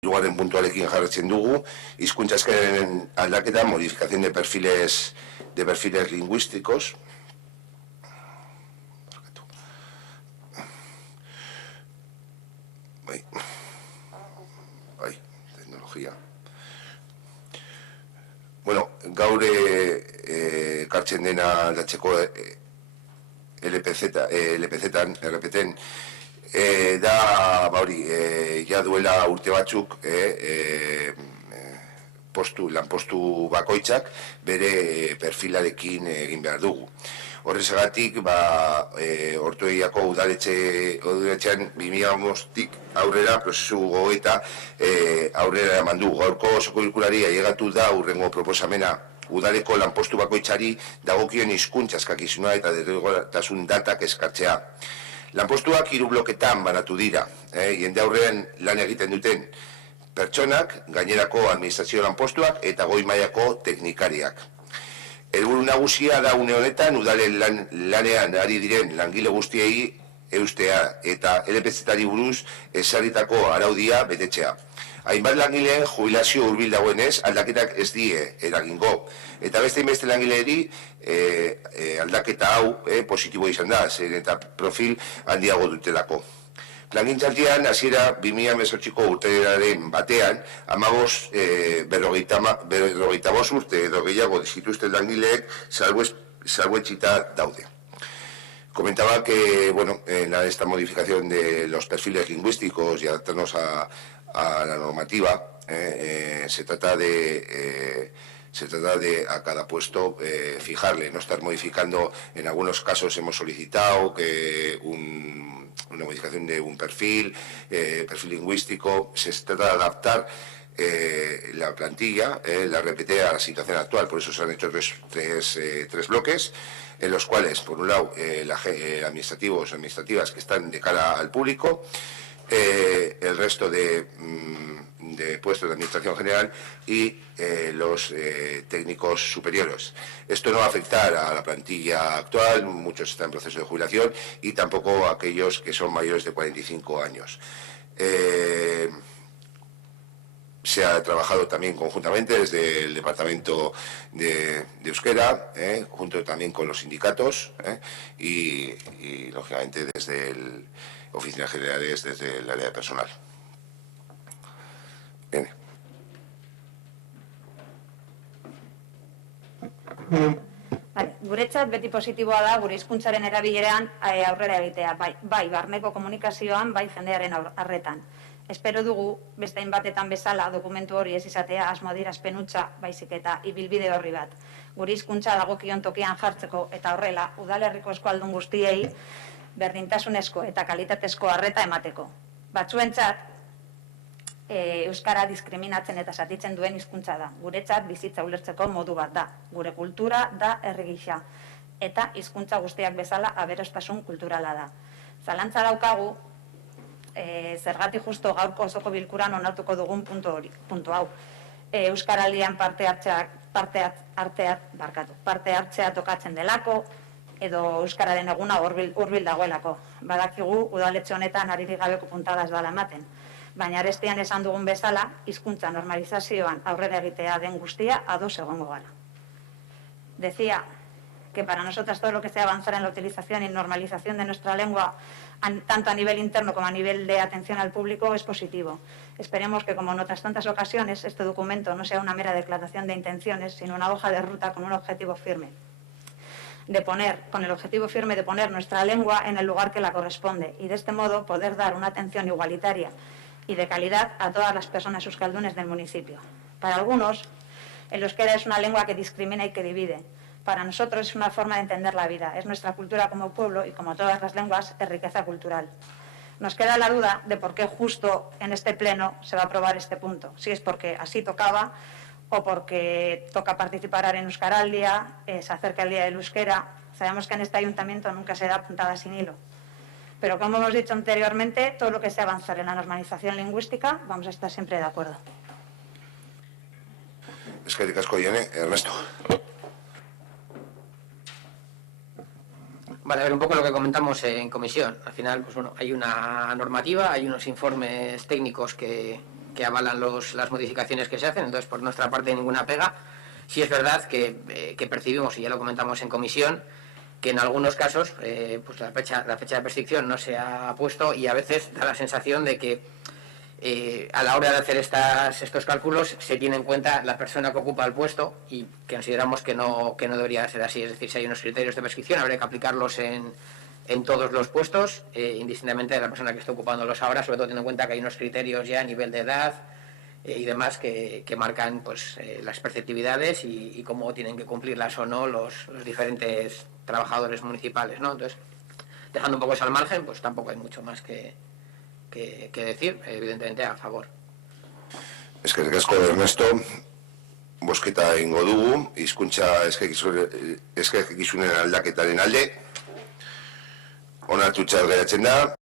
Hirugarren puntualekin jarratzen dugu, hizkuntza eskaren aldaketa, modificación de perfiles lingüísticos. Tecnología. Bueno, gaur ekartzen dena aldatzeko LPZ-an, da, hori, ja duela urte batzuk lanpostu bakoitzak bere perfilarekin egin behar dugu. Horrezagatik, Ortueiako udaletxean 2005-tik aurrera prozesu gogoeta aurrera eman du. Gaurko osoko bilkurari ailegatu da hurrengo proposamena udaleko lanpostu bakoitzari dagokion hizkuntza eskakizuna eta derrigortasun datak eskartzea. Lanpostuak 3 bloketan banatu dira, jende aurrean lan egiten duten pertsonak, gainerako administrazio lanpostuak eta goi mailako teknikariak. Helburu nagusia da une honetan udalen lanean ari diren langile guztiei eustea eta LPZ-ari buruz ezarritako araudia betetzea. Hainbat langileen jubilazio hurbil dagoenez aldaketak ez die eragingo. Eta beste langileeri aldaketa hau positibo izan da, zen eta profil handiago dutelako. Plangintzaldian, hasiera 2018ko urtearen batean, 55 urte edo gehiago zituzten langileek salbuetsita daude. Comentaba que, bueno, en esta modificación de los perfiles lingüísticos y adaptarnos a la normativa, se trata de a cada puesto fijarle, no estar modificando. En algunos casos hemos solicitado que una modificación de un perfil lingüístico. Se trata de adaptar la plantilla, la RPT, a la situación actual. Por eso se han hecho tres bloques, en los cuales, por un lado, administrativos o administrativas que están de cara al público, el resto de puestos de administración general y los técnicos superiores. Esto no va a afectar a la plantilla actual, muchos están en proceso de jubilación, y tampoco a aquellos que son mayores de 45 años. Se ha trabajado también conjuntamente desde el Departamento de Euskera, junto también con los sindicatos y lógicamente, desde Oficinas Generales, desde el área de personal. Bien. Guretzat beti positiboa da gure hizkuntzaren erabileran aurrera egitea, bai barneko komunikazioan, bai jendearen arretan. Espero dugu, beste hainbatetan bezala, dokumentu hori ez izatea asmo adierazpen hutsa, baizik eta ibilbide horri bat. Gure hizkuntza dagokion tokian jartzeko eta horrela, udalerriko eskualdun guztiei berdintasunezko eta kalitatezko arreta emateko. Batzuentzat, euskara diskriminatzen eta zatitzen duen hizkuntza da. Guretzat bizitza ulertzeko modu bat da. Gure kultura da herri gisa. Eta hizkuntza guztiak bezala aberastasun kulturala da. Zalantza daukagu, zergatik justo gaurko osoko bilkuran onartuko dugun puntu hau. Euskaraldian parte hartzea tokatzen delako, edo euskararen eguna hurbil dagoelako. Badakigu udaletxe honetan aririk gabeko puntadas dala ematen. Baina arestian esan dugun bezala, hizkuntza normalizazioan aurrera egitea den guztia ados egongo gara. Decía que para nosotras todo lo que sea avanzar en la utilización y normalización de nuestra lengua, tanto a nivel interno como a nivel de atención al público, es positivo. Esperemos que, como en otras tantas ocasiones, este documento no sea una mera declaración de intenciones, sino una hoja de ruta con un objetivo firme. Con el objetivo firme de poner nuestra lengua en el lugar que la corresponde y de este modo poder dar una atención igualitaria y de calidad a todas las personas euskaldunes del municipio. Para algunos, el euskera es una lengua que discrimina y que divide. Para nosotros es una forma de entender la vida, es nuestra cultura como pueblo y, como todas las lenguas, es riqueza cultural. Nos queda la duda de por qué justo en este pleno se va a aprobar este punto, si es porque así tocaba o porque toca participar en Euskaraldia, se acerca el Día del Euskera. Sabemos que en este ayuntamiento nunca se da puntada sin hilo. Pero, como hemos dicho anteriormente, todo lo que sea avanzar en la normalización lingüística, vamos a estar siempre de acuerdo. Eskerrik asko, Ione. Ernesto. Vale, a ver, un poco lo que comentamos en comisión. Al final, pues bueno, hay una normativa, hay unos informes técnicos que que avalan las modificaciones que se hacen, entonces por nuestra parte ninguna pega. Sí es verdad que percibimos, y ya lo comentamos en comisión, que en algunos casos pues la fecha de prescripción no se ha puesto y a veces da la sensación de que a la hora de hacer estos cálculos se tiene en cuenta la persona que ocupa el puesto y que consideramos que no debería ser así. Es decir, si hay unos criterios de prescripción habría que aplicarlos en todos los puestos, indistintamente de la persona que esté ocupándolos ahora, sobre todo teniendo en cuenta que hay unos criterios ya a nivel de edad y demás que marcan pues las perceptividades y cómo tienen que cumplirlas o no los diferentes trabajadores municipales, ¿no? Entonces, dejando un poco eso al margen, pues tampoco hay mucho más que decir, evidentemente a favor. Eskerrik asko, Ernesto. Bozketa egingo dugu, hizkuntza eskakizunen aldaketaren alde. Onartutzat geratzen da.